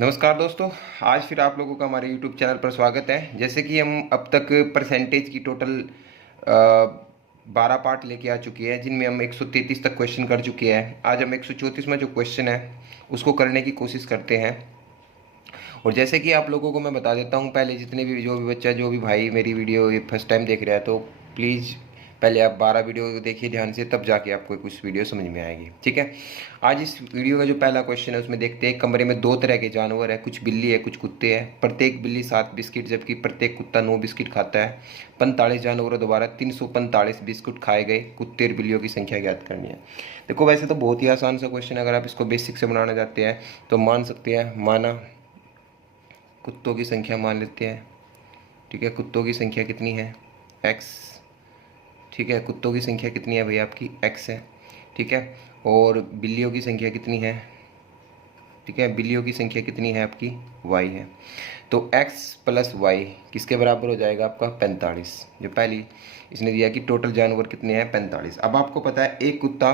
नमस्कार दोस्तों। आज फिर आप लोगों का हमारे YouTube चैनल पर स्वागत है। जैसे कि हम अब तक परसेंटेज की टोटल 12 पार्ट लेके आ चुके हैं, जिनमें हम 133 तक क्वेश्चन कर चुके हैं। आज हम 134वां जो क्वेश्चन है उसको करने की कोशिश करते हैं। और जैसे कि आप लोगों को मैं बता देता हूँ, पहले जितने भी जो भी बच्चा जो भी भाई मेरी वीडियो ये फर्स्ट टाइम देख रहा है, तो प्लीज़ पहले आप 12 वीडियो देखिए ध्यान से, तब जाके आपको कुछ वीडियो समझ में आएगी। ठीक है। आज इस वीडियो का जो पहला क्वेश्चन है उसमें देखते हैं, कमरे में 2 तरह के जानवर है, कुछ बिल्ली है कुछ कुत्ते हैं। प्रत्येक बिल्ली 7 बिस्किट जबकि प्रत्येक कुत्ता 9 बिस्किट खाता है। 45 जानवरों द्वारा 345 बिस्कुट खाए गए। कुत्ते और बिल्लियों की संख्या ज्ञात करनी है। देखो वैसे तो बहुत ही आसान सा क्वेश्चन है, अगर आप इसको बेसिक से बनाना चाहते हैं तो मान सकते हैं। माना कुत्तों की संख्या मान लेते हैं। ठीक है, कुत्तों की संख्या कितनी है? एक्स। ठीक है, कुत्तों की संख्या कितनी है भैया? आपकी एक्स है। ठीक है, और बिल्लियों की संख्या कितनी है? ठीक है, बिल्लियों की संख्या कितनी है आपकी? वाई है। तो x प्लस वाई किसके बराबर हो जाएगा? आपका 45। जो पहली इसने दिया कि टोटल जानवर कितने हैं? 45। अब आपको पता है एक कुत्ता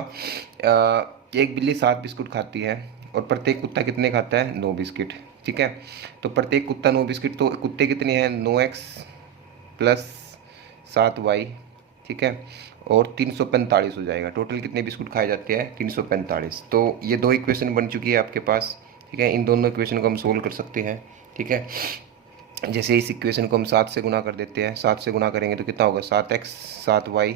एक बिल्ली 7 बिस्कुट खाती है और प्रत्येक कुत्ता कितने खाता है? 9 बिस्किट। ठीक है, तो प्रत्येक कुत्ता 9 बिस्किट, तो कुत्ते कितने हैं? 9x plus 7y। ठीक है, और 345 हो जाएगा। टोटल कितने बिस्कुट खाए जाते हैं? 345। तो ये 2 इक्वेशन बन चुकी है आपके पास। ठीक है, इन दोनों इक्वेशन को हम सोल्व कर सकते हैं। ठीक है, जैसे इस इक्वेशन को हम 7 से गुना कर देते हैं। 7 से गुना करेंगे तो कितना होगा? 7x 7y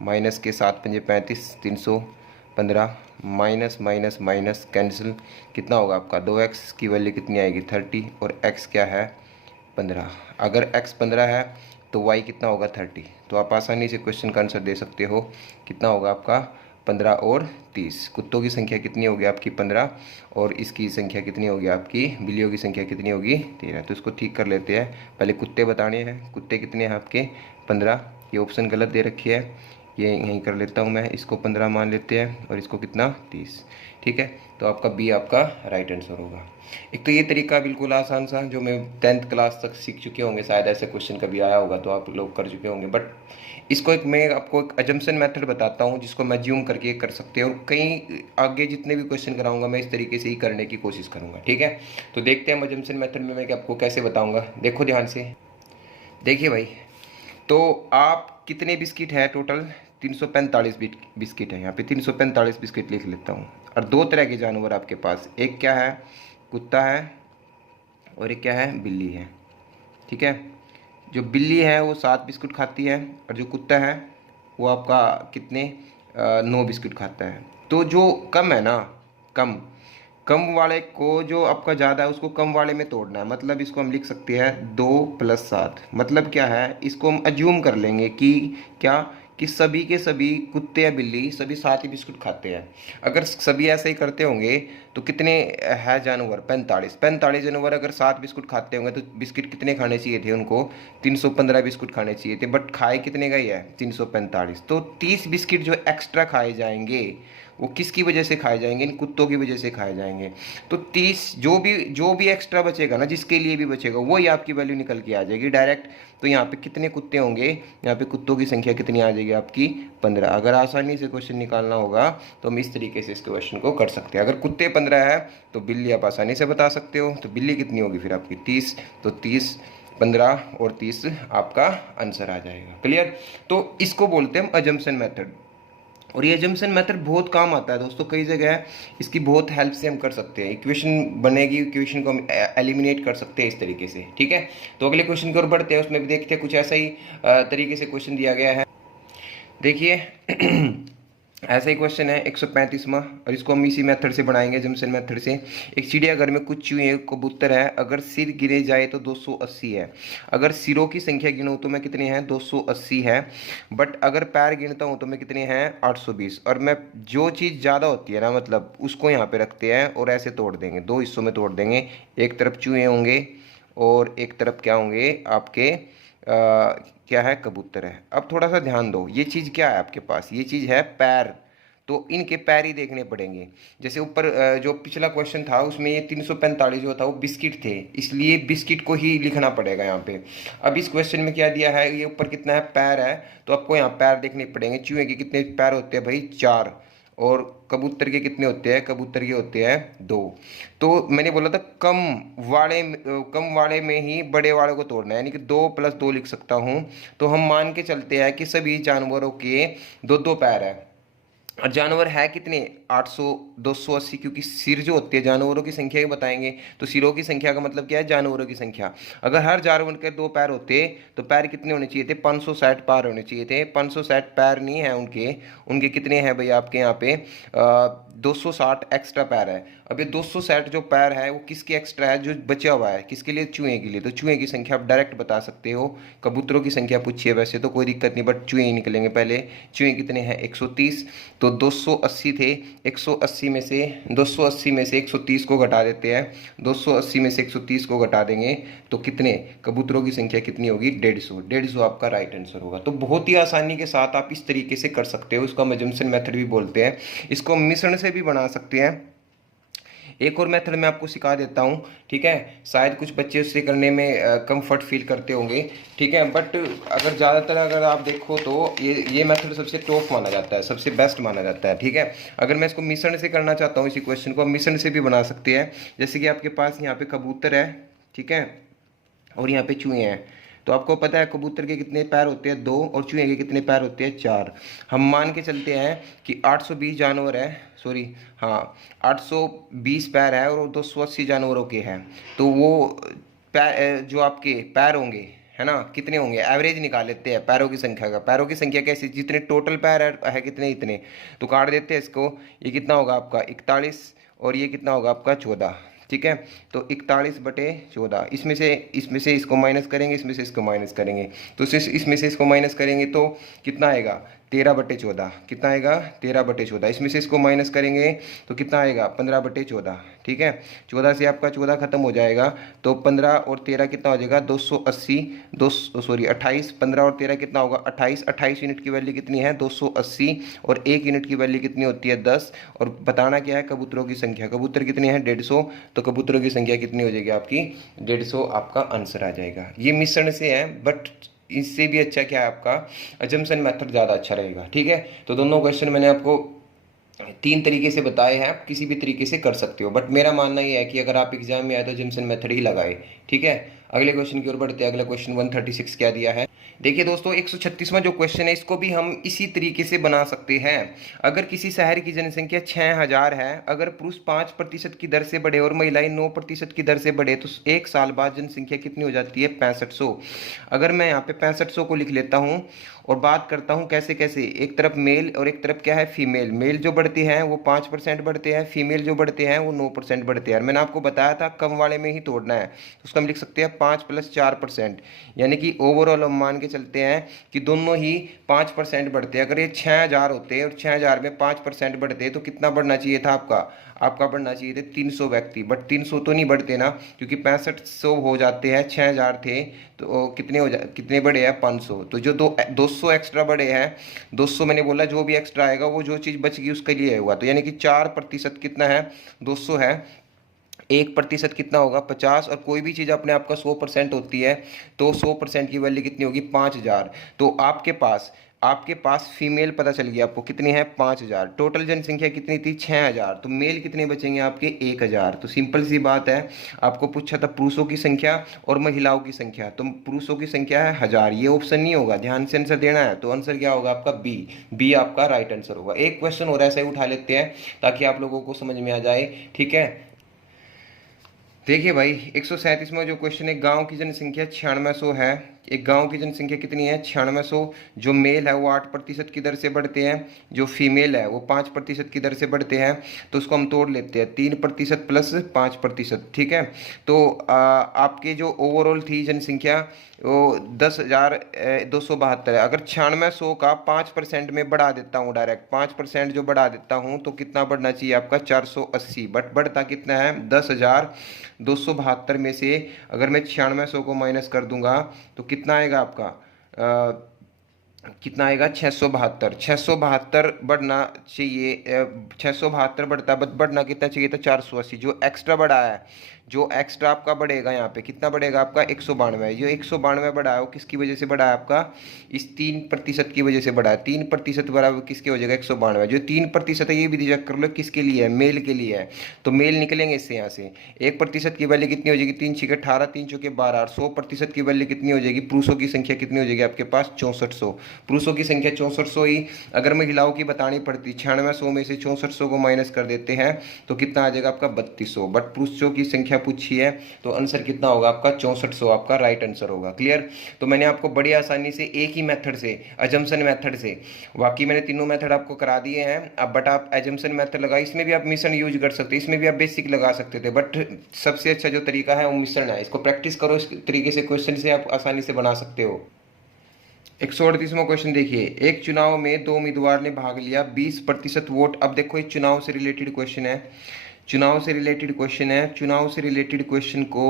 माइनस के 7 पंजे 35, 315 माइनस माइनस माइनस कैंसिल। कितना होगा आपका? 2x की वैल्यू कितनी आएगी? 30, और x क्या है? 15। अगर x 15 है तो y कितना होगा? 30। तो आप आसानी से क्वेश्चन का आंसर दे सकते हो। कितना होगा आपका? 15 और 30। कुत्तों की संख्या कितनी होगी आपकी? 15, और इसकी संख्या कितनी होगी आपकी? बिल्लियों की संख्या कितनी होगी? 13। तो इसको ठीक कर लेते हैं। पहले कुत्ते बताने हैं। कुत्ते कितने हैं आपके? 15। ये ऑप्शन गलत दे रखी है, ये यहीं कर लेता हूँ मैं। इसको 15 मान लेते हैं और इसको कितना? 30। ठीक है, तो आपका बी आपका राइट आंसर होगा। एक तो ये तरीका बिल्कुल आसान सा, जो मैं 10th क्लास तक सीख चुके होंगे, शायद ऐसे क्वेश्चन कभी आया होगा तो आप लोग कर चुके होंगे। बट इसको मैं आपको एक अजम्पशन मेथड बताता हूँ जिसको मैं ज्यूम करके कर सकते हैं, और कहीं आगे जितने भी क्वेश्चन कराऊंगा मैं इस तरीके से ही करने की कोशिश करूंगा। ठीक है, तो देखते हैं अजम्पशन मेथड में मैं आपको कैसे बताऊंगा। देखो ध्यान से, देखिए भाई, तो आप कितने बिस्किट है टोटल? 345 बिस्किट है। यहाँ पे 345 बिस्किट लिख लेता हूँ। और 2 तरह के जानवर आपके पास, एक क्या है? कुत्ता है, और एक क्या है? बिल्ली है। ठीक है, जो बिल्ली है वो 7 बिस्कुट खाती है, और जो कुत्ता है वो आपका कितने? 9 बिस्कुट खाता है। तो जो कम है ना, कम कम वाले को, जो आपका ज़्यादा है उसको कम वाले में तोड़ना है। मतलब इसको हम लिख सकते हैं 2 प्लस 7। मतलब क्या है? इसको हम अज्यूम कर लेंगे कि क्या, कि सभी के सभी कुत्ते या बिल्ली सभी 7 ही बिस्कुट खाते हैं। अगर सभी ऐसे ही करते होंगे तो कितने है जानवर? 45। 45 जानवर अगर 7 बिस्कुट खाते होंगे तो बिस्किट कितने खाने चाहिए थे उनको? 315 बिस्कुट खाने चाहिए थे। बट खाए कितने का ही है? 345। तो 30 बिस्किट जो एक्स्ट्रा खाए जाएंगे वो किसकी वजह से खाए जाएंगे? इन कुत्तों की वजह से खाए जाएंगे। तो 30 जो भी एक्स्ट्रा बचेगा ना, जिसके लिए भी बचेगा, वही आपकी वैल्यू निकल के आ जाएगी डायरेक्ट। तो यहाँ पे कितने कुत्ते होंगे? यहाँ पे कुत्तों की संख्या कितनी आ जाएगी आपकी? 15। अगर आसानी से क्वेश्चन निकालना होगा तो हम इस तरीके से इस क्वेश्चन को कर सकते हैं। अगर कुत्ते 15 है तो बिल्ली आप आसानी से बता सकते हो। तो बिल्ली कितनी होगी फिर आपकी? 30। तो 30, 15 और 30 आपका आंसर आ जाएगा। क्लियर? तो इसको बोलते हैं हम अजम्पशन मेथड। और ये जम्पशन मेथड बहुत काम आता है दोस्तों, कई जगह इसकी बहुत हेल्प से हम कर सकते हैं। इक्वेशन बनेगी, इक्वेशन को हम एलिमिनेट कर सकते हैं इस तरीके से। ठीक है, तो अगले क्वेश्चन की ओर बढ़ते हैं। उसमें भी देखते हैं, कुछ ऐसा ही तरीके से क्वेश्चन दिया गया है। देखिए ऐसा ही क्वेश्चन है 135वां, और इसको हम इसी मेथड से बनाएंगे, जम्पशन मेथड से। एक चिड़ियाघर में कुछ चूहे, कबूतर है। अगर सिर गिने जाए तो 280 है। अगर सिरों की संख्या गिनूँ तो मैं कितने हैं? 280 है। बट अगर पैर गिनता हूँ तो मैं कितने हैं? 820। और मैं जो चीज़ ज़्यादा होती है ना, मतलब उसको यहाँ पे रखते हैं और ऐसे तोड़ देंगे, 2 हिस्सों में तोड़ देंगे। एक तरफ चूहे होंगे और एक तरफ क्या होंगे आपके? क्या है? कबूतर है। अब थोड़ा सा ध्यान दो, ये चीज़ क्या है आपके पास? ये चीज़ है पैर। तो इनके पैर ही देखने पड़ेंगे। जैसे ऊपर जो पिछला क्वेश्चन था उसमें ये 345 जो था वो बिस्किट थे, इसलिए बिस्किट को ही लिखना पड़ेगा यहाँ पे। अब इस क्वेश्चन में क्या दिया है? ये ऊपर कितना है? पैर है, तो आपको यहाँ पैर देखने पड़ेंगे। चूहे के कितने पैर होते हैं भाई? 4। और कबूतर के कितने होते हैं, कबूतर के होते हैं 2। तो मैंने बोला था कम वाले में ही बड़े वाले को तोड़ना है, यानी कि 2 + 2 लिख सकता हूँ। तो हम मान के चलते हैं कि सभी जानवरों के 2 2 पैर है, और जानवर है कितने 800 280, क्योंकि सिर जो होती है जानवरों की संख्या ही बताएंगे। तो सिरों की संख्या का मतलब क्या है, जानवरों की संख्या। अगर हर जानवर के 2 पैर होते तो पैर कितने होने चाहिए थे, 560 पैर होने चाहिए थे। 560 पैर नहीं है उनके, उनके कितने हैं भाई आपके यहाँ पे 260 एक्स्ट्रा पैर है। अब ये 260 जो पैर है वो किसके एक्स्ट्रा है, जो बचा हुआ है किसके लिए, चूहे के लिए। तो चूहे की संख्या आप डायरेक्ट बता सकते हो। कबूतरों की संख्या पूछिए वैसे तो कोई दिक्कत नहीं, बट चूहे ही निकलेंगे पहले। चूहे कितने हैं 130, तो 280 थे, 180 में से 130 को घटा देते हैं। 280 में से 130 को घटा देंगे तो कितने, कबूतरों की संख्या कितनी होगी 150। 150 आपका राइट आंसर होगा। तो बहुत ही आसानी के साथ आप इस तरीके से कर सकते हो। इसको हम अजम्पशन मेथड भी बोलते हैं। इसको मिश्रण से भी बना सकते हैं। एक और मेथड मैं आपको सिखा देता हूँ, ठीक है। शायद कुछ बच्चे उससे करने में कंफर्ट फील करते होंगे, ठीक है, बट अगर ज़्यादातर अगर आप देखो तो ये मेथड सबसे टॉप माना जाता है, सबसे बेस्ट माना जाता है, ठीक है। अगर मैं इसको मिश्रण से करना चाहता हूँ, इसी क्वेश्चन को मिश्रण से भी बना सकते हैं। जैसे कि आपके पास यहाँ पे कबूतर है, ठीक है, और यहाँ पे चूहे हैं। तो आपको पता है कबूतर के कितने पैर होते हैं 2, और चूहे के कितने पैर होते हैं 4। हम मान के चलते हैं कि 820 जानवर है, सॉरी हाँ 820 पैर है और 280 जानवरों के हैं। तो वो पैर जो आपके पैर होंगे, है ना, कितने होंगे, एवरेज निकाल लेते हैं पैरों की संख्या का। पैरों की संख्या कैसी, जितने टोटल पैर है कितने इतने, तो काट देते हैं इसको। ये कितना होगा आपका 41, और ये कितना होगा आपका 14, ठीक है। तो 41/14, इसमें से इसको माइनस करेंगे, इसमें से इसको माइनस करेंगे, तो इसमें से इसको माइनस करेंगे तो कितना आएगा 13/14। कितना आएगा 13/14। इसमें से इसको माइनस करेंगे तो कितना आएगा 15/14, ठीक है। 14 से आपका 14 खत्म हो जाएगा, तो 15 और 13 कितना हो जाएगा 280, 28, 15 और 13 कितना होगा 28। 28 यूनिट की वैल्यू कितनी है 280, और 1 यूनिट की वैल्यू कितनी होती है 10। और बताना क्या है, कबूतरों की संख्या, कबूतर कितने हैं 150, तो कबूतरों की संख्या कितनी हो जाएगी आपकी 150, आपका आंसर आ जाएगा। ये मिश्रण से है, बट इससे भी अच्छा क्या है आपका अजम्पशन मेथड ज़्यादा अच्छा रहेगा, ठीक है। तो दोनों क्वेश्चन मैंने आपको 3 तरीके से बताए हैं, आप किसी भी तरीके से कर सकते हो, बट मेरा मानना ये है कि अगर आप एग्जाम में आए तो अजम्पशन मेथड ही लगाए, ठीक है। अगले क्वेश्चन की ओर बढ़ते हैं। अगला क्वेश्चन 136 क्या दिया है, देखिए दोस्तों 136वां जो क्वेश्चन है इसको भी हम इसी तरीके से बना सकते हैं। अगर किसी शहर की जनसंख्या 6000 है, अगर पुरुष 5% की दर से बढ़े और महिलाएं 9% की दर से बढ़े, तो 1 साल बाद जनसंख्या कितनी हो जाती है 6500। अगर मैं यहाँ पे 6500 को लिख लेता हूँ और बात करता हूँ कैसे कैसे, एक तरफ मेल और एक तरफ क्या है फीमेल। मेल जो बढ़ते हैं वो 5% बढ़ते हैं, फीमेल जो बढ़ते हैं वो 9% बढ़ते हैं। मैंने आपको बताया था कम वाले में ही तोड़ना है, तो उसको हम लिख सकते हैं 5 + 4%, यानी कि ओवरऑल हम मान के चलते हैं कि दोनों ही 5% बढ़ते हैं। अगर ये 6000 होते और 6000 में 5% बढ़ते तो कितना बढ़ना चाहिए था आपका बढ़ना चाहिए थे 300 व्यक्ति, बट 300 तो नहीं बढ़ते ना, क्योंकि 6500 हो जाते हैं, 6000 थे तो कितने बढ़े हैं 500। तो जो 200 एक्स्ट्रा बढ़े हैं, 200 मैंने बोला जो भी एक्स्ट्रा आएगा वो जो चीज़ बच गई उसके लिए हुआ, तो यानी कि 4% कितना है 200 है, 1% कितना होगा 50, और कोई भी चीज़ अपने आपका 100% होती है तो 100% की वैल्यू कितनी होगी 5000। तो आपके पास फीमेल पता चल गया आपको कितनी है 5000। टोटल जनसंख्या कितनी थी 6000, तो मेल कितने बचेंगे आपके 1000। तो सिंपल सी बात है, आपको पूछा था पुरुषों की संख्या और महिलाओं की संख्या, तो पुरुषों की संख्या है 1000, ये ऑप्शन नहीं होगा, ध्यान से आंसर देना है। तो आंसर क्या होगा आपका बी आपका राइट आंसर होगा। एक क्वेश्चन और ऐसा ही उठा लेते हैं ताकि आप लोगों को समझ में आ जाए, ठीक है। देखिए भाई 137वां जो क्वेश्चन है, गांव की जनसंख्या 9600 है। एक गांव की जनसंख्या कितनी है 9600। जो मेल है वो 8% की दर से बढ़ते हैं, जो फीमेल है वो 5% की दर से बढ़ते हैं। तो उसको हम तोड़ लेते हैं 3% प्लस 5%, ठीक है। तो आपके जो ओवरऑल थी जनसंख्या वो 10,272 है। अगर 9600 का 5% में बढ़ा देता हूँ, डायरेक्ट 5% जो बढ़ा देता हूँ तो कितना बढ़ना चाहिए आपका 480, बट बढ़ता कितना है 10,272 में से अगर मैं 9600 को माइनस कर दूंगा तो कितना आएगा आपका कितना आएगा 672। 672 बढ़ना चाहिए, 672 बढ़ता है, बढ़ना कितना चाहिए था 480। जो एक्स्ट्रा बढ़ा है, जो एक्स्ट्रा आपका बढ़ेगा यहाँ पे कितना बढ़ेगा आपका 192। जो 192 बढ़ा है वो किसकी वजह से बढ़ा है आपका, इस 3% की वजह से बढ़ा है। 3% बराबर किसके हो जाएगा 192। जो 3% है ये भी चेक कर लो किसके लिए है, मेल के लिए है। तो मेल निकलेंगे इससे यहाँ से। 1% की वैल्यू कितनी हो जाएगी, 3×6 = 18, 3×4 = 12। और 100% की वैल्यू कितनी हो जाएगी, पुरुषों की संख्या कितनी हो जाएगी आपके पास 6400। पुरुषों की संख्या 6400 ही। अगर महिलाओं की बतानी पड़ती 9600 में से 6400 को माइनस कर देते हैं तो कितना आ जाएगा आपका 3200। बट पुरुषों की संख्या पूछी है तो आंसर कितना होगा आपका 6400 आपका राइट आंसर होगा। क्लियर। तो मैंने आपको बड़ी आसानी से एक ही मेथड से, अजम्पशन मेथड से, बाकी मैंने तीनों मेथड आपको करा दिए हैं अब, बट आप अजम्पशन मेथड लगा, इसमें भी आप मिश्रण यूज कर सकते हैं, इसमें भी आप बेसिक लगा सकते थे, बट सबसे अच्छा जो तरीका है वो मिश्रण है। इसको प्रैक्टिस करो, इस तरीके से क्वेश्चन से आप आसानी से बना सकते हो। 138वां क्वेश्चन देखिए, एक चुनाव में 2 उम्मीदवार ने भाग लिया, 20% वोट। अब देखो ये चुनाव से रिलेटेड क्वेश्चन है, चुनाव से रिलेटेड क्वेश्चन है। चुनाव से रिलेटेड क्वेश्चन को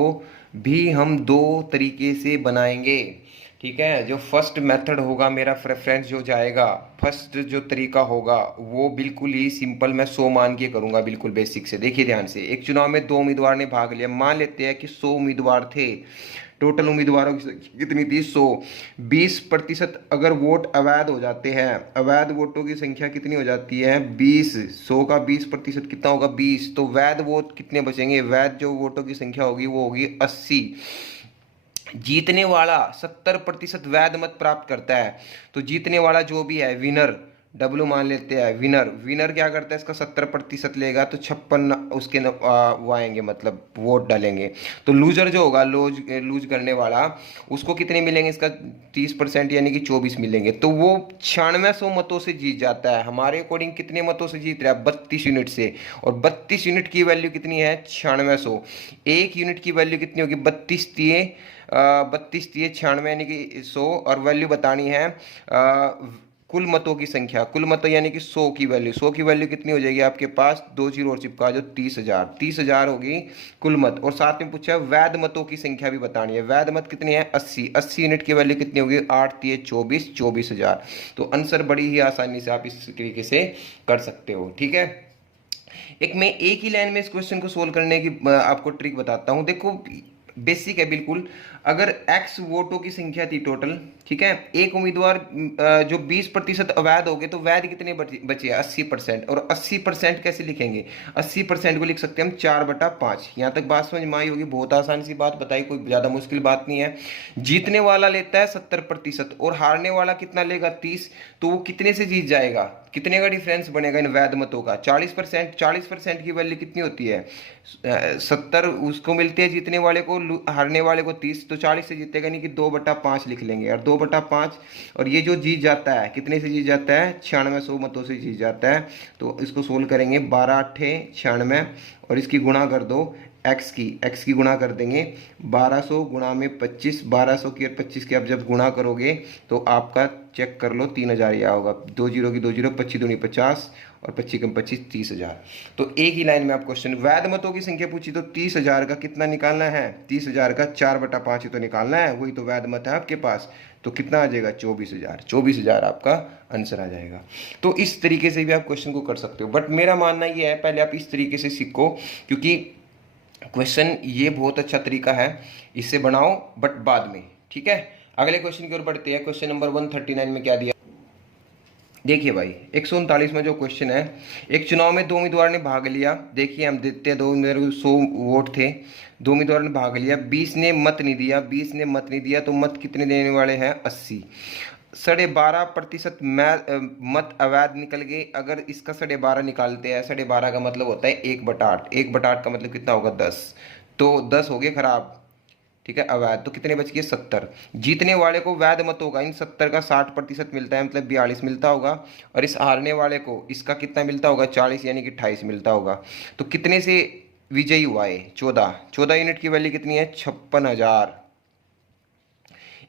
भी हम दो तरीके से बनाएंगे, ठीक है। जो फर्स्ट मेथड होगा मेरा प्रेफरेंस जो जाएगा, फर्स्ट जो तरीका होगा वो बिल्कुल ही सिंपल, मैं 100 मान के करूंगा, बिल्कुल बेसिक से। देखिए ध्यान से, एक चुनाव में 2 उम्मीदवार ने भाग लिया, मान लेते हैं कि 100 उम्मीदवार थे, टोटल उम्मीदवारों की कितनी थी 100। 20% अगर वोट अवैध हो जाते हैं, अवैध वोटों की संख्या कितनी हो जाती है 20, 100 का 20% कितना होगा 20। तो वैध वोट कितने बचेंगे, वैध जो वोटों की संख्या होगी वो होगी 80। जीतने वाला 70% वैध मत प्राप्त करता है, तो जीतने वाला जो भी है विनर, डब्लू मान लेते हैं, विनर, विनर क्या करता है इसका 70% लेगा, तो 56 उसके वो आएंगे, मतलब वोट डालेंगे। तो लूजर जो होगा, लूज करने वाला, उसको कितने मिलेंगे इसका 30% यानी कि 24 मिलेंगे। तो वो 9600 मतों से जीत जाता है। हमारे अकॉर्डिंग कितने मतों से जीत रहा है 32 यूनिट से, और 32 यूनिट की वैल्यू कितनी है 9600। एक यूनिट की वैल्यू कितनी होगी 32 दिए 96 यानी कि 100, और वैल्यू बतानी है कुल मतों की संख्या, कुल मत यानी कि 100 की वैल्यू, 100 की वैल्यू कितनी हो जाएगी आपके पास, 2 जीरो और चिपका जो 30,000, 30,000 होगी कुल मत। और साथ में पूछा है वैध मतों की संख्या भी बतानी है, वैध मत कितनी है 80, 80 यूनिट की वैल्यू कितनी होगी 8 3 24, 24,000। तो आंसर बड़ी ही आसानी से आप इस तरीके से कर सकते हो, ठीक है। एक मैं एक ही लाइन में इस क्वेश्चन को सोल्व करने की आपको ट्रिक बताता हूं। देखो बेसिक है बिल्कुल। अगर x वोटों की संख्या थी टोटल, ठीक है, एक उम्मीदवार जो 20% अवैध हो गए, तो वैध कितने बचे 80%। और 80% कैसे लिखेंगे, 80% को लिख सकते हैं हम 4/5। यहाँ तक बात समझ में आई होगी, बहुत आसान सी बात बताई, कोई ज्यादा मुश्किल बात नहीं है। जीतने वाला लेता है 70% और हारने वाला कितना लेगा 30, तो वो कितने से जीत जाएगा, कितने का डिफरेंस बनेगा इन वैध मतों का 40%। 40% की वैल्यू कितनी होती है 70 उसको मिलती है जीतने वाले को, हारने वाले को 30, तो 40 से जीतेगा, नहीं कि 2/5 लिख लेंगे। और 2/5, और ये जो जीत जाता है कितने से जीत जाता है 9600 मतों से जीत जाता है। तो इसको सोल्व करेंगे 12 8 96, और इसकी गुणा कर दो एक्स की गुणा कर देंगे 1200 गुणा में 25, 1200 की और 25 की आप जब गुणा करोगे तो आपका चेक कर लो 3000 ही आओगा। 2 जीरो की 2 जीरो, 25 दूनी 50 और 25 कम 25 30,000। तो एक ही लाइन में आप क्वेश्चन, वैध मतों की संख्या पूछी तो 30,000 का कितना निकालना है, 30,000 का 4/5 ही तो निकालना है, वही तो वैध मत है आपके पास। तो कितना आ जाएगा 24,000, 24,000 आपका आंसर आ जाएगा। तो इस तरीके से भी आप क्वेश्चन को कर सकते हो, बट मेरा मानना ये है पहले आप इस तरीके से सीखो, क्योंकि क्वेश्चन ये बहुत अच्छा तरीका है, इससे बनाओ बट बाद में, ठीक है। अगले क्वेश्चन की ओर बढ़ते हैं। क्वेश्चन नंबर 139 में क्या दिया, देखिए भाई 139 में जो क्वेश्चन है, एक चुनाव में 2 उम्मीदवार ने भाग लिया। देखिए हम देखते हैं 2 उम्मीदवार को 100 वोट थे, 2 उम्मीदवार ने भाग लिया, 20 ने मत नहीं दिया, 20 ने मत नहीं दिया, तो मत कितने देने वाले हैं 80। 12.5% मत अवैध निकल गए। अगर इसका 12.5 निकालते हैं, 12.5 का मतलब होता है 1/8, 1/8 का मतलब कितना होगा 10, तो 10 हो गए खराब, ठीक है, अवैध। तो कितने बच गए 70। जीतने वाले को वैध मत होगा, इन 70 का 60% मिलता है, मतलब 42 मिलता होगा। और इस हारने वाले को इसका कितना मिलता होगा 40 यानी कि 28 मिलता होगा। तो कितने से विजयी हुआ है 14, 14 यूनिट की वैल्यू कितनी है 56,000।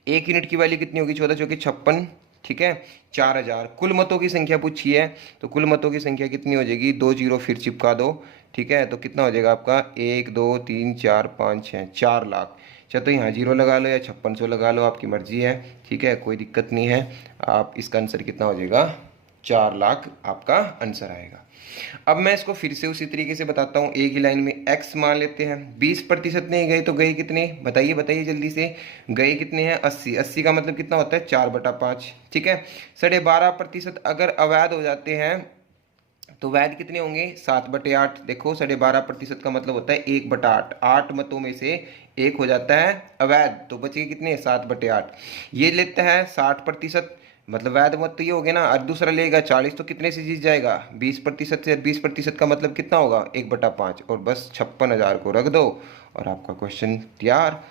एक यूनिट की वैल्यू कितनी होगी 14 जो कि 56, ठीक है, 4000। कुल मतों की संख्या पूछी है, तो कुल मतों की संख्या कितनी हो जाएगी 2 जीरो फिर चिपका दो ठीक है, तो कितना हो जाएगा आपका 1 2 3 4 5 6 4 लाख। अच्छा, तो यहाँ 0 लगा लो या 5600 लगा लो, आपकी मर्जी है। ठीक है, कोई दिक्कत नहीं है। आप इसका आंसर कितना हो जाएगा, 4 लाख आपका आंसर आएगा। अब मैं इसको फिर से उसी तरीके से बताता हूँ, एक ही लाइन में x मान लेते हैं। 20% नहीं गए तो गए कितने, बताइए बताइए जल्दी से। गए कितने हैं, 80। 80 का मतलब कितना होता है, 4/5। ठीक है, 12.5% अगर अवैध हो जाते हैं तो वैध कितने होंगे, 7/8। देखो 12.5% का मतलब होता है 1/8। 8 मतों में से एक हो जाता है अवैध, तो बचे कितने, 7/8। ये लेता है 60%, मतलब वैध मत तो ये हो गया ना, और दूसरा लेगा 40, तो कितने से जीत जाएगा, 20% से। 20% का मतलब कितना होगा, 1/5, और बस 56,000 को रख दो और आपका क्वेश्चन तैयार।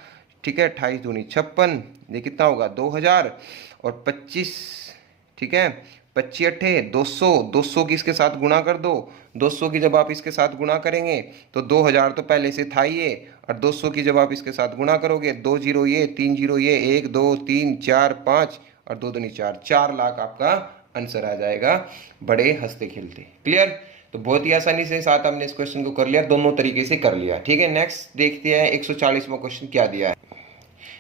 ठीक है, 28 दूनी 56, ये कितना होगा 2000 और 25। ठीक है, 25 अट्ठे 200, 200 की इसके साथ गुणा कर दो। 200 की जब आप इसके साथ गुणा करेंगे तो 2000 तो पहले से था ये, और 200 की जब आप इसके साथ गुणा करोगे, 2 जीरो ये, 3 जीरो ये, 1 2 3 4 5 और 2 दूनी 4, 4 लाख आपका आंसर आ जाएगा, बड़े हंसते खेलते। क्लियर, तो बहुत ही आसानी से साथ हमने इस क्वेश्चन को कर लिया, दोनों तरीके से कर लिया। ठीक है, नेक्स्ट देखते हैं 140वां क्वेश्चन क्या दिया है।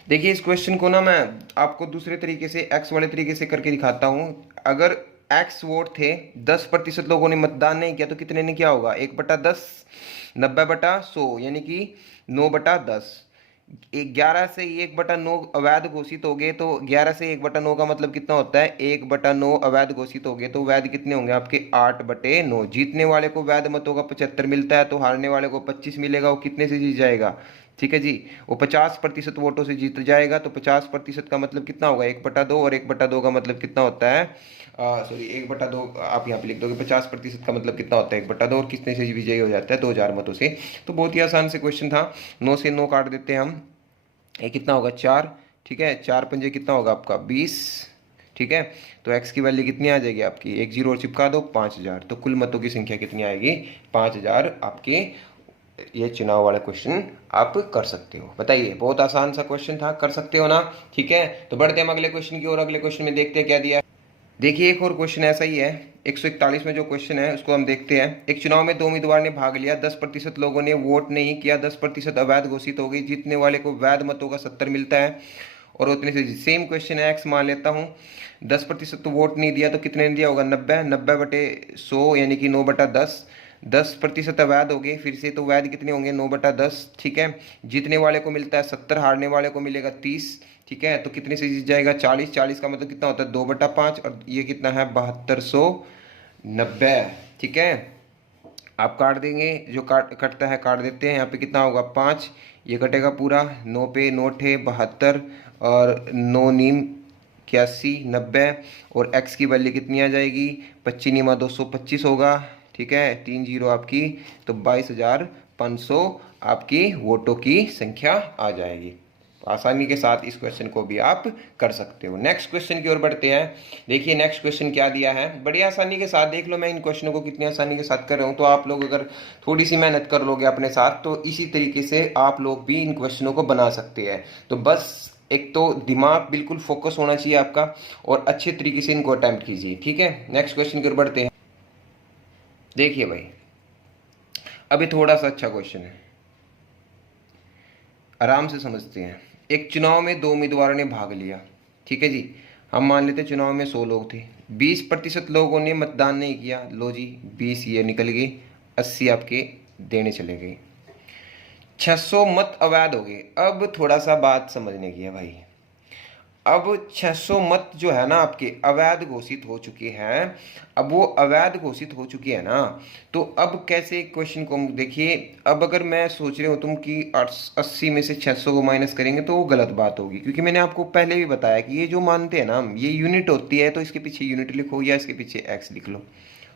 देखिए, इस क्वेश्चन को ना मैं आपको दूसरे तरीके से, एक्स वाले तरीके से करके दिखाता हूं। अगर एक्स वोट थे, 10% लोगों ने मतदान नहीं किया, तो कितने ने किया होगा, 1/10, 90/100, यानी कि 9/10। 11 से 1/9 अवैध घोषित हो गए, तो 11 से 1/9 का मतलब कितना होता है, 1/9 अवैध घोषित हो गए, तो वैध कितने होंगे आपके, 8/9। जीतने वाले को वैध मतों का 75 मिलता है, तो हारने वाले को 25 मिलेगा। वो कितने से जीत जाएगा, ठीक है जी, वो 50% वोटों से जीत जाएगा। तो 50% का मतलब कितना होगा, 1/2, और 1/2 का मतलब कितना होता है, सॉरी 1/2 आप यहाँ पे लिख दोगे। 50% का मतलब कितना होता है, 1/2, और कितने से विजयी हो जाता है, 2000 मतों से। तो बहुत ही आसान से क्वेश्चन था। 9 से 9 काट देते हैं हम, ये कितना होगा, 4। ठीक है, 4 पंजे कितना होगा आपका, 20। ठीक है, तो x की वैल्यू कितनी आ जाएगी आपकी, एक जीरो और चिपका दो, 5000। तो कुल मतों की संख्या कितनी आएगी, 5000। आपके ये चुनाव वाला क्वेश्चन आप कर सकते हो। बताइए, बहुत आसान सा क्वेश्चन था, कर सकते हो ना। ठीक है, तो बढ़ते हम अगले क्वेश्चन की ओर। अगले क्वेश्चन में देखते हैं क्या दिया है। देखिए, एक और क्वेश्चन ऐसा ही है, 141 में जो क्वेश्चन है उसको हम देखते हैं। एक चुनाव में 2 उम्मीदवार ने भाग लिया, 10% लोगों ने वोट नहीं किया, 10% अवैध घोषित हो गई। जीतने वाले को वैध मतों का 70 मिलता है, और उतने से सेम क्वेश्चन है, एक्स मान लेता हूँ। 10% तो वोट नहीं दिया, तो कितने ने दिया होगा, 90। 90/100 यानी कि 9/10। 10% अवैध हो गए, फिर से तो वैध कितने होंगे, 9/10। ठीक है, जीतने वाले को मिलता है 70, हारने वाले को मिलेगा 30। ठीक है, तो कितने से जीत जाएगा, 40। 40 का मतलब कितना होता है, 2/5, और ये कितना है, 7290। ठीक है, आप काट देंगे, जो कटता है काट देते हैं। यहाँ पे कितना होगा, 5, ये कटेगा पूरा, 9 पे 9 ठे 72, और 9 नीम 81, 90, और x की वैल्यू कितनी आ जाएगी, 25 × 225 होगा। ठीक है, 3 जीरो आपकी, तो 22,500 आपकी वोटों की संख्या आ जाएगी। आसानी के साथ इस क्वेश्चन को भी आप कर सकते हो। नेक्स्ट क्वेश्चन की ओर बढ़ते हैं। देखिए, नेक्स्ट क्वेश्चन क्या दिया है, बड़ी आसानी के साथ देख लो। मैं इन क्वेश्चनों को कितनी आसानी के साथ कर रहा हूँ, तो आप लोग अगर थोड़ी सी मेहनत कर लोगे अपने साथ, तो इसी तरीके से आप लोग भी इन क्वेश्चनों को बना सकते हैं। तो बस एक तो दिमाग बिल्कुल फोकस होना चाहिए आपका, और अच्छे तरीके से इनको अटेम्प्ट कीजिए। ठीक है, नेक्स्ट क्वेश्चन की ओर बढ़ते हैं। देखिए भाई, अभी थोड़ा सा अच्छा क्वेश्चन है, आराम से समझते हैं। एक चुनाव में 2 उम्मीदवारों ने भाग लिया। ठीक है जी, हम मान लेते हैं चुनाव में 100 लोग थे, 20% लोगों ने मतदान नहीं किया। लो जी, 20 ये निकल गई, 80 आपके देने चले गए, 600 मत अवैध हो गए। अब थोड़ा सा बात समझने की है भाई। अब 600 मत जो है ना आपके अवैध घोषित हो चुके हैं। अब वो अवैध घोषित हो चुकी है ना, तो अब कैसे क्वेश्चन को देखिए। अब अगर मैं सोच रहे हो तुम कि 80 में से 600 को माइनस करेंगे, तो वो गलत बात होगी, क्योंकि मैंने आपको पहले भी बताया कि ये जो मानते हैं ना, ये यूनिट होती है, तो इसके पीछे यूनिट लिखो या इसके पीछे एक्स लिख लो,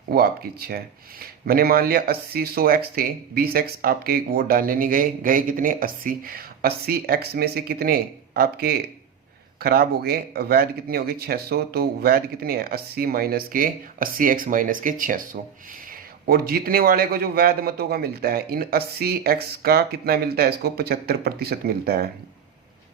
वो आपकी इच्छा है। मैंने मान लिया 80, 100 एक्स थे, 20 एक्स आपके वोट डालने नहीं गए, गए कितने, 80। 80 एक्स में से कितने आपके खराब हो गए, वैध कितने हो गए, 600। तो वैध कितने हैं, 80 माइनस के 80 एक्स माइनस के 600। और जीतने वाले को जो वैध मतों का मिलता है, इन 80 एक्स का कितना मिलता है, इसको 75% मिलता है।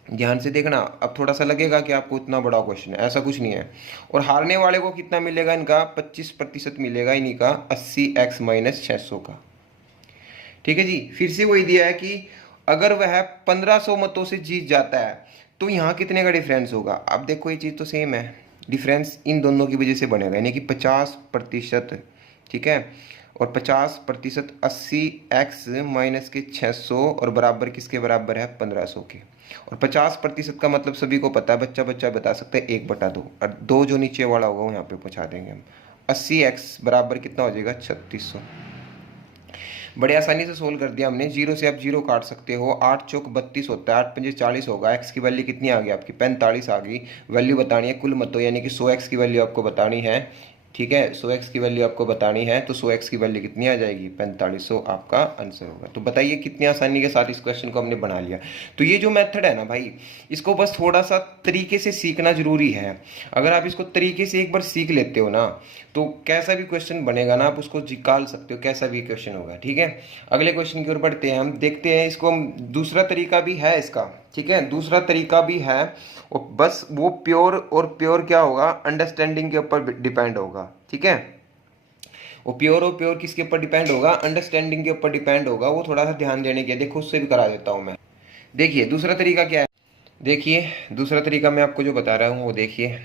ध्यान से देखना, अब थोड़ा सा लगेगा कि आपको इतना बड़ा क्वेश्चन है, ऐसा कुछ नहीं है। और हारने वाले को कितना मिलेगा, इनका 25% मिलेगा, इन्हीं का 80 एक्स माइनस 600 का। ठीक है जी। फिर से वही दिया है कि अगर वह 1500 मतों से जीत जाता है तो यहाँ कितने का डिफरेंस होगा। अब देखो ये चीज़ तो सेम है, डिफरेंस इन दोनों की वजह से बनेगा, यानी कि 50%, ठीक है। और 50% 80x माइनस के 600 और बराबर किसके बराबर है 1500 के। और 50% का मतलब सभी को पता है, बच्चा बच्चा बता सकते हैं 1/2, और 2 जो नीचे वाला होगा वो यहाँ पे पहुँचा देंगे हम। 80x बराबर कितना हो जाएगा 3600। बड़े आसानी से सोल्व कर दिया हमने। जीरो से आप जीरो काट सकते हो, 8 चौक 32 होता है, 8 पंजे 40 होगा। एक्स की वैल्यू कितनी आ गई आपकी 45 आ गई। वैल्यू बतानी है कुल मतों, यानी कि 100x की वैल्यू आपको बतानी है, ठीक है। 100x की वैल्यू आपको बतानी है, तो 100x की वैल्यू कितनी आ जाएगी 4500 आपका आंसर होगा। तो बताइए कितनी आसानी के साथ इस क्वेश्चन को हमने बना लिया। तो ये जो मेथड है ना भाई, इसको बस थोड़ा सा तरीके से सीखना जरूरी है। अगर आप इसको तरीके से एक बार सीख लेते हो ना, तो कैसा भी क्वेश्चन बनेगा ना आप उसको निकाल सकते हो, कैसा भी क्वेश्चन होगा, ठीक है। अगले क्वेश्चन की ओर बढ़ते हैं, हम देखते हैं इसको। दूसरा तरीका भी है इसका, ठीक है, दूसरा तरीका भी है। और बस वो प्योर और प्योर क्या होगा, अंडरस्टैंडिंग के ऊपर डिपेंड होगा, ठीक है। वो प्योर और प्योर किसके ऊपर डिपेंड होगा, अंडरस्टैंडिंग के ऊपर डिपेंड होगा। वो थोड़ा सा ध्यान देने के, देखो उससे भी करा देता हूँ मैं। देखिए दूसरा तरीका क्या है, देखिए दूसरा तरीका मैं आपको जो बता रहा हूँ वो देखिए,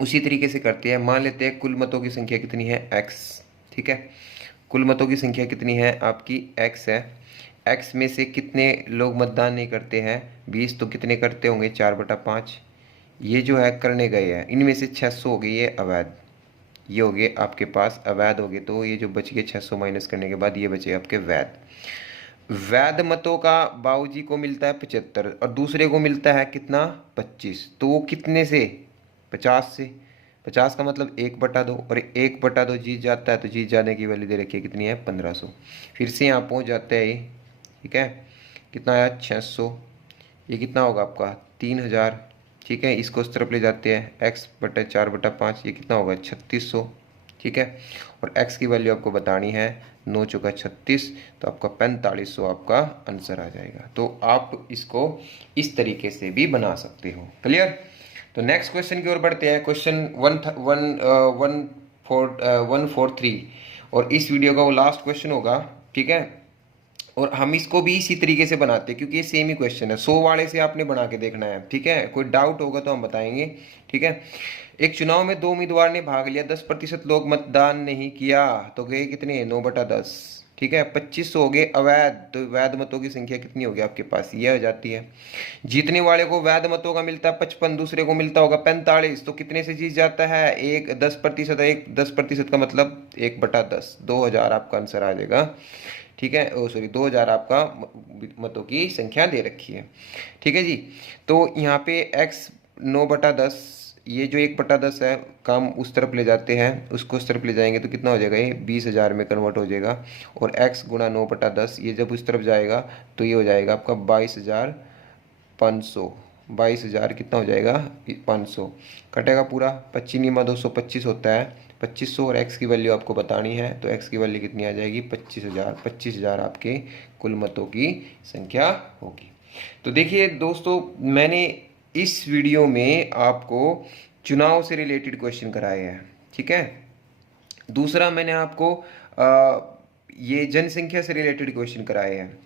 उसी तरीके से करते हैं। मान लेते हैं कुल मतों की संख्या कितनी है x, ठीक है। कुल मतों की संख्या कितनी है आपकी x है। x में से कितने लोग मतदान नहीं करते हैं 20, तो कितने करते होंगे 4/5। ये जो है करने गए हैं, इनमें से 600 हो गए ये अवैध, ये हो गए आपके पास अवैध हो गए। तो ये जो बच गए 600 माइनस करने के बाद ये बचे आपके वैध। वैध मतों का बाबूजी को मिलता है 75 और दूसरे को मिलता है कितना 25, तो वो कितने से 50 से। 50 का मतलब 1/2, और 1/2 जीत जाता है, तो जीत जाने की वैल्यू दे रखी है कितनी है 1500। फिर से यहाँ पहुँच जाता है ये, ठीक है। कितना आया 600, ये कितना होगा आपका 3000, ठीक है। इसको उस तरफ ले जाते हैं, x/4/5 ये कितना होगा 3600, ठीक है। और x की वैल्यू आपको बतानी है 9 चौका 36, तो आपका 4500 आपका आंसर आ जाएगा। तो आप इसको इस तरीके से भी बना सकते हो, क्लियर। तो नेक्स्ट क्वेश्चन की ओर बढ़ते हैं, क्वेश्चन 143, और इस वीडियो का वो लास्ट क्वेश्चन होगा, ठीक है। और हम इसको भी इसी तरीके से बनाते हैं क्योंकि ये सेम ही क्वेश्चन है, 100 वाले से आपने बना के देखना है, ठीक है। कोई डाउट होगा तो हम बताएंगे, ठीक है। एक चुनाव में 2 उम्मीदवार ने भाग लिया, 10% लोग मतदान नहीं किया, तो गए कितने 9/10, ठीक है। 2500 हो गए अवैध, तो वैध मतों की संख्या कितनी होगी आपके पास, ये हो जाती है। जीतने वाले को वैध मतों का मिलता है 55, दूसरे को मिलता होगा 45, तो कितने से जीत जाता है एक 10%, एक 10% का मतलब 1/10, 2000 आपका आंसर आ जाएगा, ठीक है। ओ सॉरी 2000 आपका मतों की संख्या दे रखी है, ठीक है जी। तो यहाँ पे x 9/10, ये जो 1/10 है काम उस तरफ ले जाते हैं, उसको उस तरफ ले जाएंगे तो कितना हो जाएगा ये 20000 में कन्वर्ट हो जाएगा। और x गुणा 9/10 ये जब उस तरफ जाएगा तो ये हो जाएगा आपका 22500, 22000 कितना हो जाएगा 500, कटेगा पूरा 25 225 होता है 2500, और x की वैल्यू आपको बतानी है, तो x की वैल्यू कितनी आ जाएगी 25000, 25000 आपके कुल मतों की संख्या होगी। तो देखिए दोस्तों, मैंने इस वीडियो में आपको चुनाव से रिलेटेड क्वेश्चन कराए हैं, ठीक है। दूसरा मैंने आपको ये जनसंख्या से रिलेटेड क्वेश्चन कराए हैं,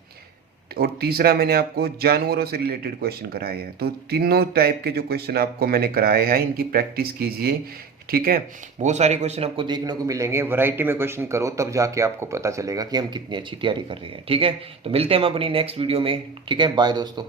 और तीसरा मैंने आपको जानवरों से रिलेटेड क्वेश्चन कराए हैं। तो तीनों टाइप के जो क्वेश्चन आपको मैंने कराए हैं इनकी प्रैक्टिस कीजिए, ठीक है। बहुत सारे क्वेश्चन आपको देखने को मिलेंगे, वैरायटी में क्वेश्चन करो तब जाके आपको पता चलेगा कि हम कितनी अच्छी तैयारी कर रहे हैं, ठीक है। तो मिलते हैं हम अपनी नेक्स्ट वीडियो में, ठीक है। बाय दोस्तों।